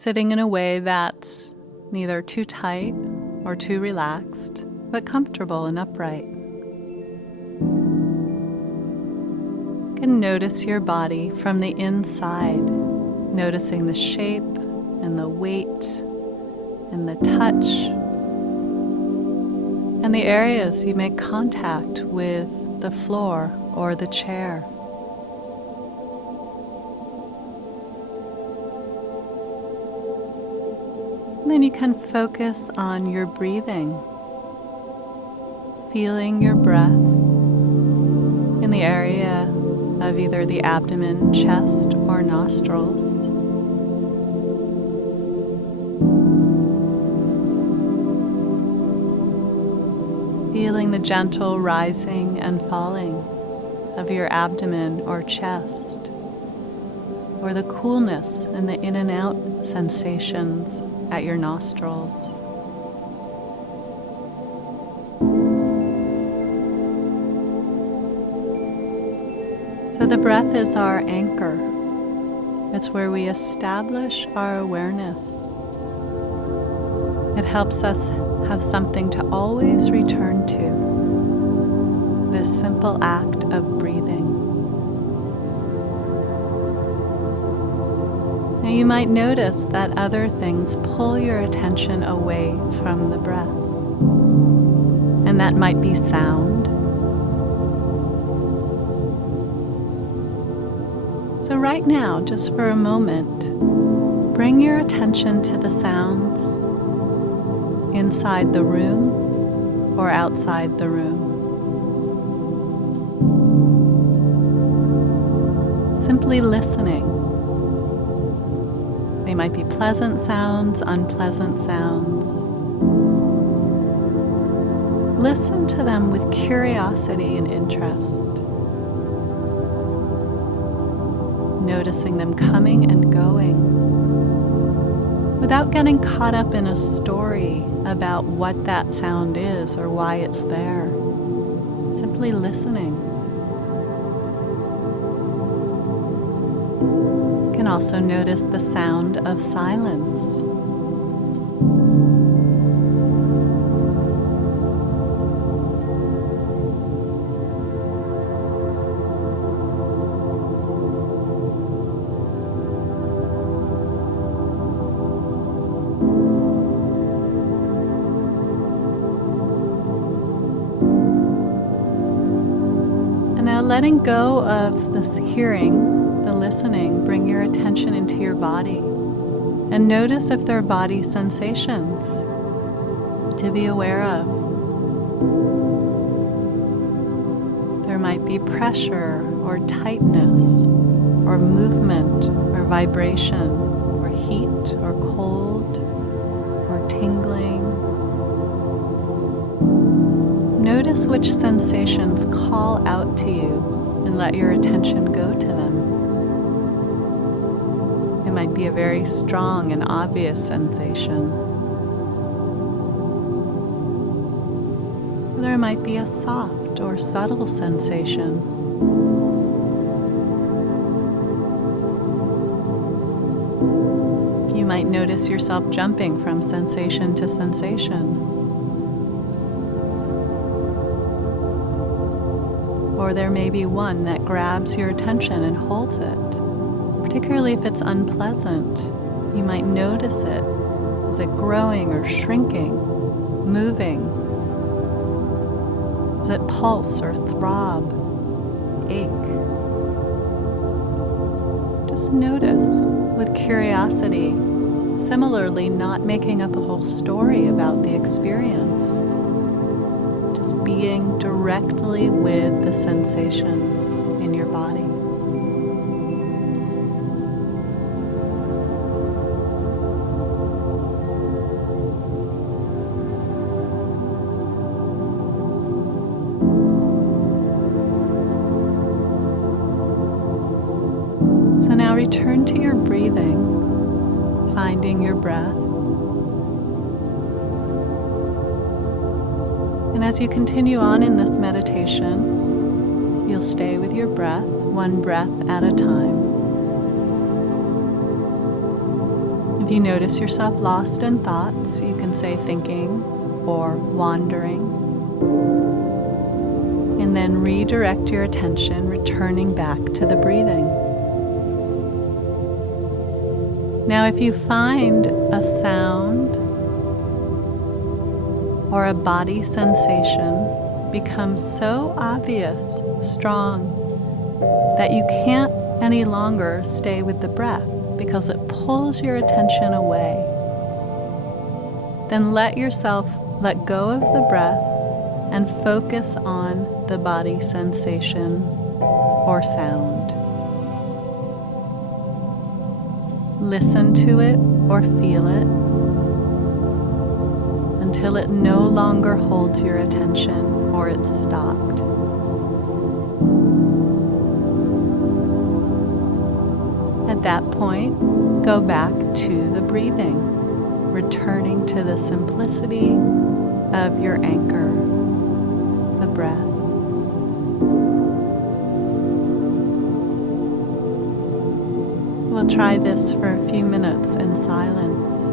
sitting in a way that's neither too tight or too relaxed, but comfortable and upright. You can notice your body from the inside, noticing the shape and the weight and the touch and the areas you make contact with the floor or the chair. And then you can focus on your breathing, feeling your breath in the area of either the abdomen, chest, or nostrils. Feeling the gentle rising and falling of your abdomen or chest, or the coolness and the in and out sensations at your nostrils. So the breath is our anchor. It's where we establish our awareness. It helps us have something to always return to, this simple act of breathing. Now you might notice that other things pull your attention away from the breath, and that might be sound. So right now, just for a moment, bring your attention to the sounds inside the room or outside the room. Simply listening. They might be pleasant sounds, unpleasant sounds. Listen to them with curiosity and interest. Noticing them coming and going, without getting caught up in a story about what that sound is or why it's there. Simply listening. You can also notice the sound of silence. Letting go of this hearing, the listening, bring your attention into your body and notice if there are body sensations to be aware of. There might be pressure or tightness or movement or vibration or heat or cold or tingling. Notice which sensations call out to you and let your attention go to them. It might be a very strong and obvious sensation. There might be a soft or subtle sensation. You might notice yourself jumping from sensation to sensation. Or there may be one that grabs your attention and holds it. Particularly if it's unpleasant, you might notice it. Is it growing or shrinking, moving? Does it pulse or throb, ache? Just notice with curiosity, similarly not making up a whole story about the experience. Just being directly with the sensations in your body. So now return to your breathing, finding your breath. And as you continue on in this meditation, you'll stay with your breath, one breath at a time. If If you notice yourself lost in thoughts, you can say thinking or wandering. And then redirect your attention, returning back to the breathing. Now, if you find a sound or a body sensation becomes so obvious, strong, that you can't any longer stay with the breath because it pulls your attention away, then let yourself let go of the breath and focus on the body sensation or sound. Listen to it or feel it until it no longer holds your attention or it's stopped. At that point, go back to the breathing, returning to the simplicity of your anchor, the breath. We'll try this for a few minutes in silence.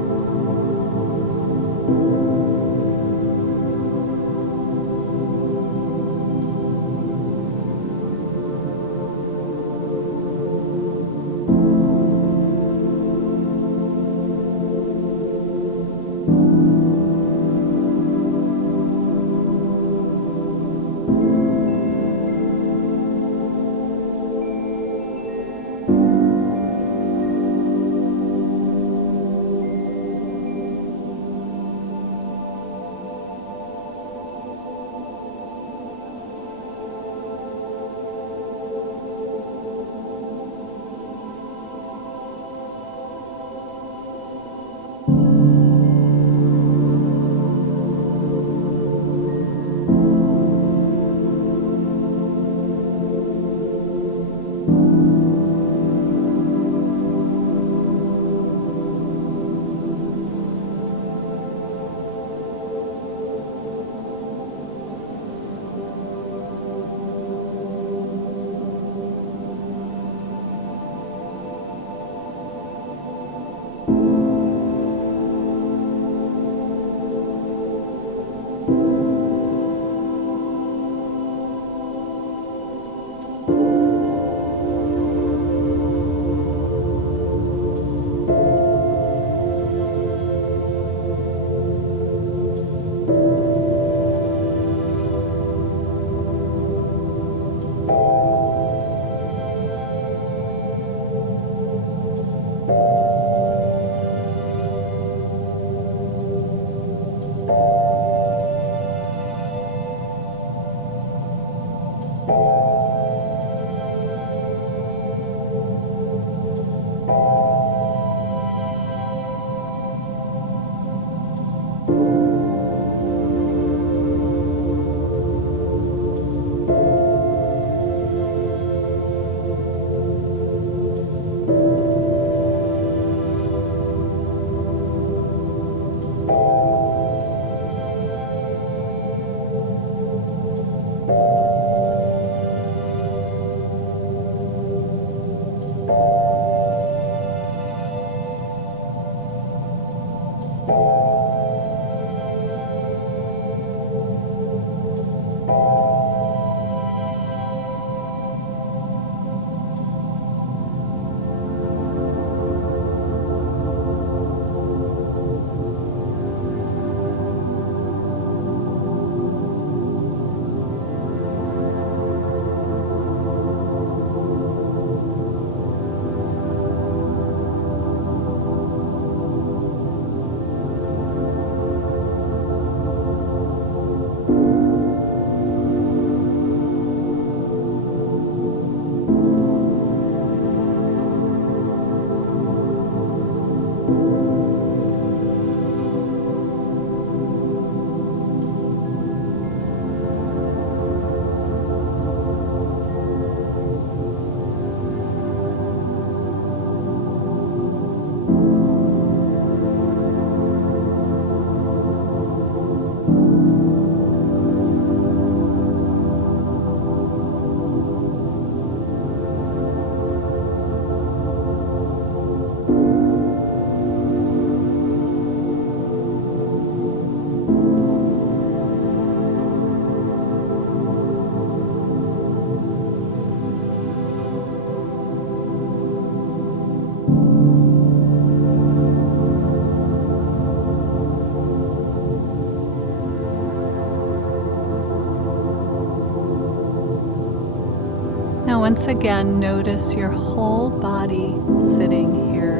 once again, notice your whole body sitting here.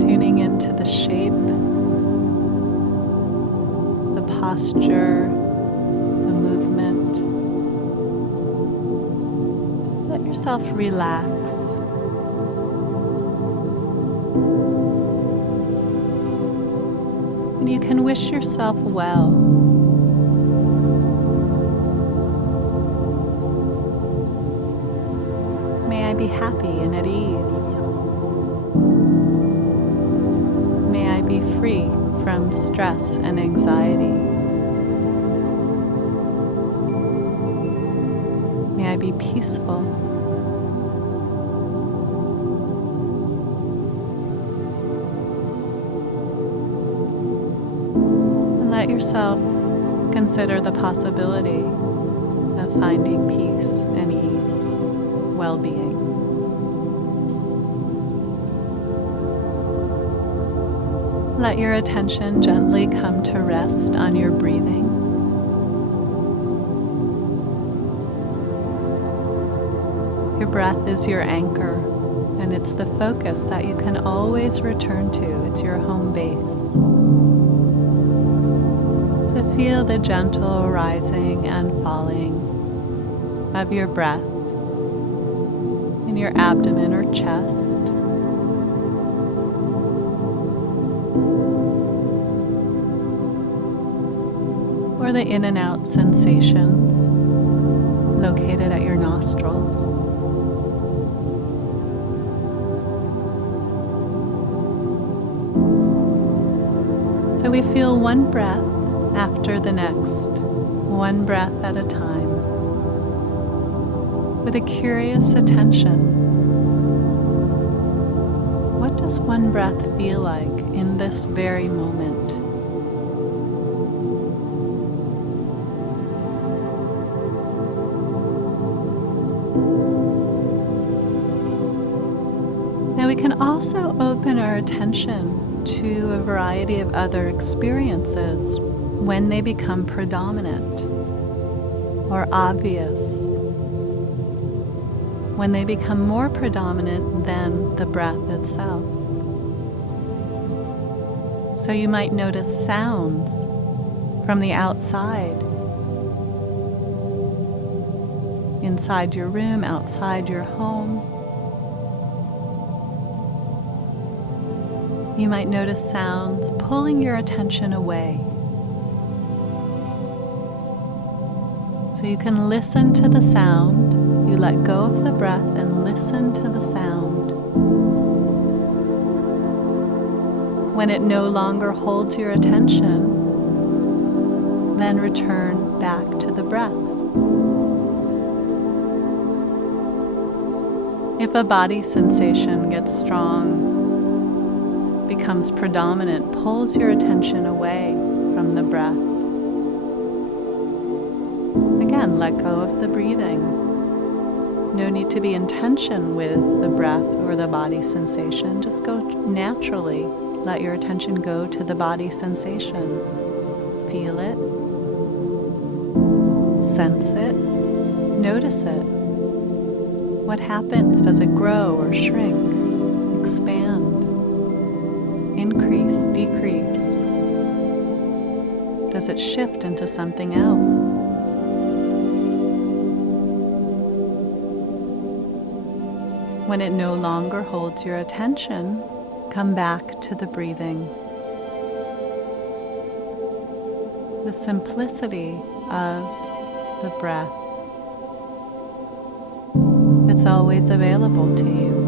Tuning into the shape, the posture, the movement. Let yourself relax. And you can wish yourself well. May I be happy and at ease. May I be free from stress and anxiety. May I be peaceful. And let yourself consider the possibility of finding peace and ease, well-being. Let your attention gently come to rest on your breathing. Your breath is your anchor, and it's the focus that you can always return to. It's your home base. So feel the gentle rising and falling of your breath in your abdomen or chest. Or the in and out sensations located at your nostrils. So we feel one breath after the next, one breath at a time, with a curious attention. What does one breath feel like in this very moment? Now we can also open our attention to a variety of other experiences when they become predominant or obvious, when they become more predominant than the breath itself. So you might notice sounds from the outside, inside your room, outside your home. You might notice sounds pulling your attention away. So you can listen to the sound. You let go of the breath and listen to the sound. When it no longer holds your attention, then return back to the breath. If a body sensation gets strong, becomes predominant, pulls your attention away from the breath, again, let go of the breathing. No need to be in tension with the breath or the body sensation. Just go naturally. Let your attention go to the body sensation. Feel it. Sense it. Notice it. What happens? Does it grow or shrink? Expand? Increase? Decrease? Does it shift into something else? When it no longer holds your attention, come back to the breathing. The simplicity of the breath. It's always available to you.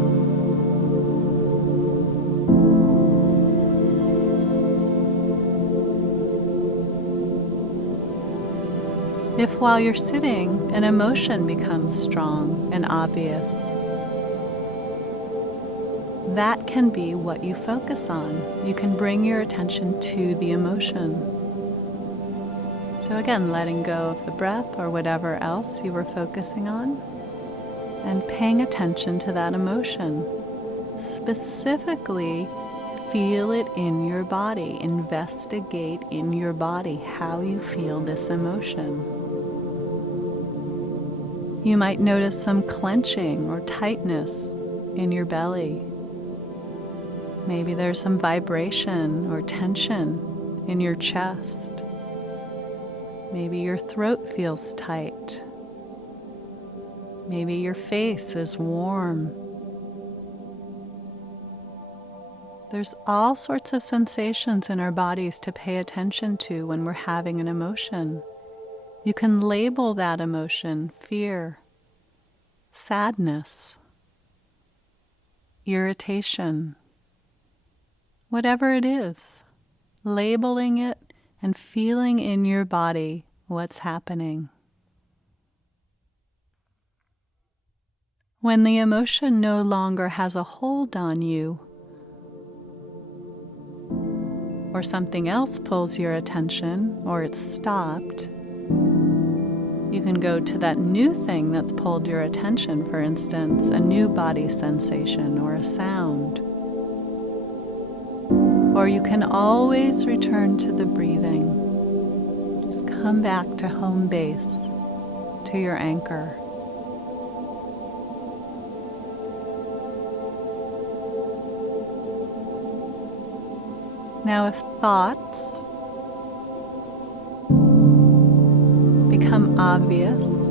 If while you're sitting, an emotion becomes strong and obvious, that can be what you focus on. You can bring your attention to the emotion. So again, letting go of the breath or whatever else you were focusing on, and paying attention to that emotion. Specifically, feel it in your body. Investigate in your body how you feel this emotion. You might notice some clenching or tightness in your belly. Maybe there's some vibration or tension in your chest. Maybe your throat feels tight. Maybe your face is warm. There's all sorts of sensations in our bodies to pay attention to when we're having an emotion. You can label that emotion fear, sadness, irritation, whatever it is, labeling it and feeling in your body what's happening. When the emotion no longer has a hold on you, or something else pulls your attention, or it's stopped, you can go to that new thing that's pulled your attention, for instance, a new body sensation or a sound. Or you can always return to the breathing. Just come back to home base, to your anchor. Now, if thoughts become obvious,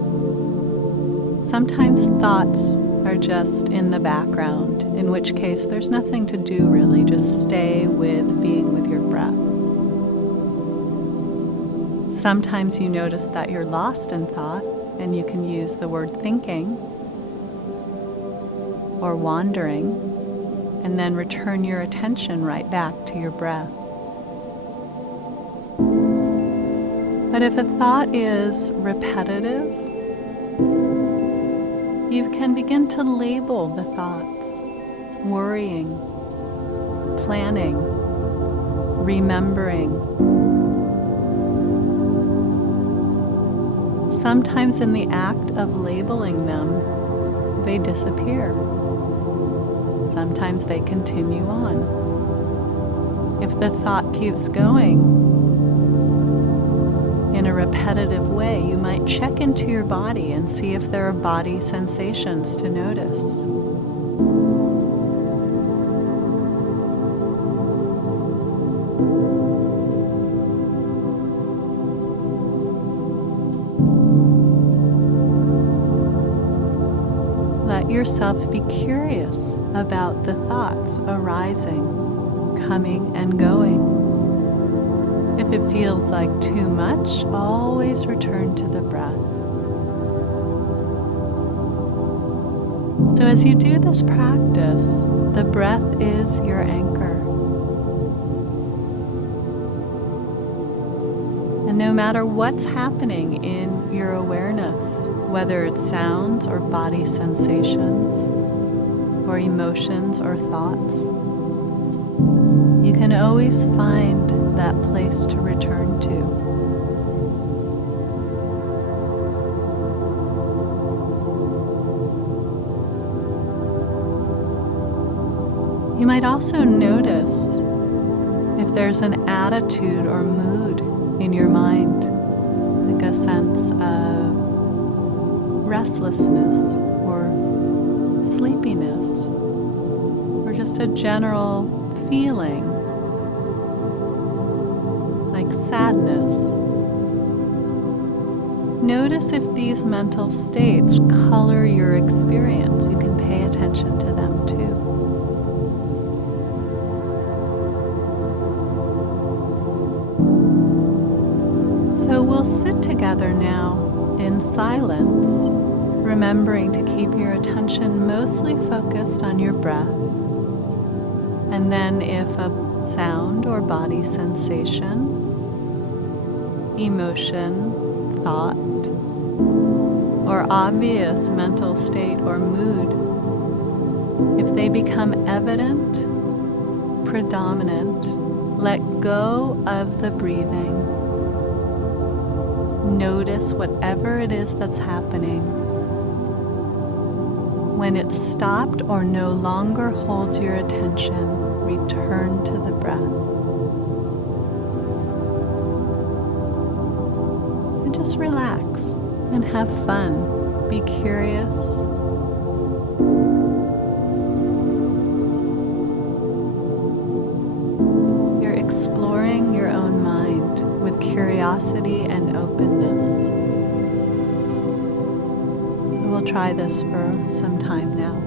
sometimes thoughts are just in the background, in which case there's nothing to do really, just stay with being with your breath. Sometimes you notice that you're lost in thought, and you can use the word thinking or wandering, and then return your attention right back to your breath. But if a thought is repetitive, you can begin to label the thoughts: worrying, planning, remembering. Sometimes in the act of labeling them, they disappear. Sometimes they continue on. If the thought keeps going in a repetitive way, you might check into your body and see if there are body sensations to notice. Let yourself be curious about the thoughts arising, coming and going. If it feels like too much, always return to the breath. So as you do this practice, the breath is your anchor. And no matter what's happening in your awareness, whether it's sounds or body sensations, or emotions or thoughts, you can always find that place to return to. You might also notice if there's an attitude or mood in your mind, like a sense of restlessness or sleepiness, or just a general feeling like sadness. Notice if these mental states color your experience. You can pay attention to them too. So we'll sit together now in silence, remembering to keep your attention mostly focused on your breath. And then if a sound or body sensation, emotion, thought, or obvious mental state or mood, if they become evident, predominant, let go of the breathing. Notice whatever it is that's happening. When it's stopped or no longer holds your attention, return to the breath. And just relax and have fun. Be curious. You're exploring your own mind with curiosity and openness. So we'll try this for some time now.